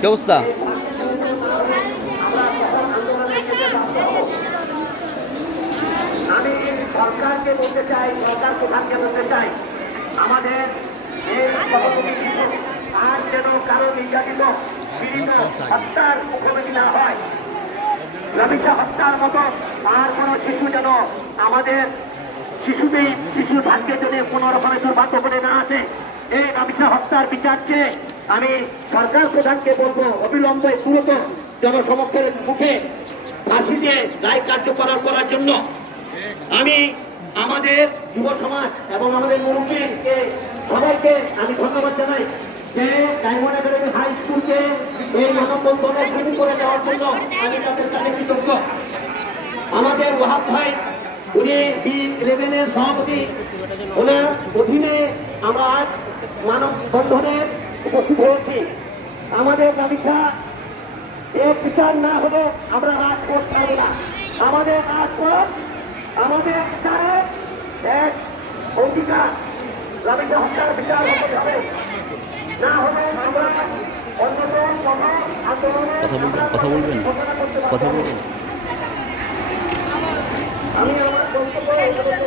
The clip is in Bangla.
কি অবস্থা? আমি সরকারকে বলতে চাই, সরকার প্রধানকে বলতে চাই, আমাদের এই সহযোগী শিশু আর যেন কারো নির্যাতিত পীড়িত হত্যার মুখোমুখি না হয়। রবিশা হত্যার মতো আর কোনো শিশু যেন আমাদের শিশুর ভাগ্যের জন্য কোনো রকমের দুর্ভাগ্য করে না আসে। এই রবিশা হত্যার বিচার চেয়ে আমি সরকার প্রধানকে বলবো অবিলম্বে তুরন্ত জনসমক্ষের মুখে ফাঁসি দিয়ে রায় কার্যকর করার জন্য। আমি আমাদের যুব সমাজ এবং আমাদের মুরব্বীকে সবাইকে আমি ধন্যবাদ জানাই যে ডায়মন্ড একাডেমি হাই স্কুলকে এই মানববন্ধনে শুরু করে দেওয়ার জন্য আমি তাদের কাছে কৃতজ্ঞ। আমাদের ওয়াহাব ভাই, উনি B11-এর সভাপতি, ওনার অধীনে আমরা আজ মানববন্ধনে উপস্থিত হয়েছি। আমাদের দাবিসা এর বিচার না হলে আমরা রাজপথ ছাড়ব না। আমাদের রাজপথ আমাদের বিচারের এক অধিকার। রাবিশা হত্যার বিচার হতে হবে, না হলে আমরা অন্যতম আন্দোলনে কথা বলবেন। আমি আমার বক্তব্য একবার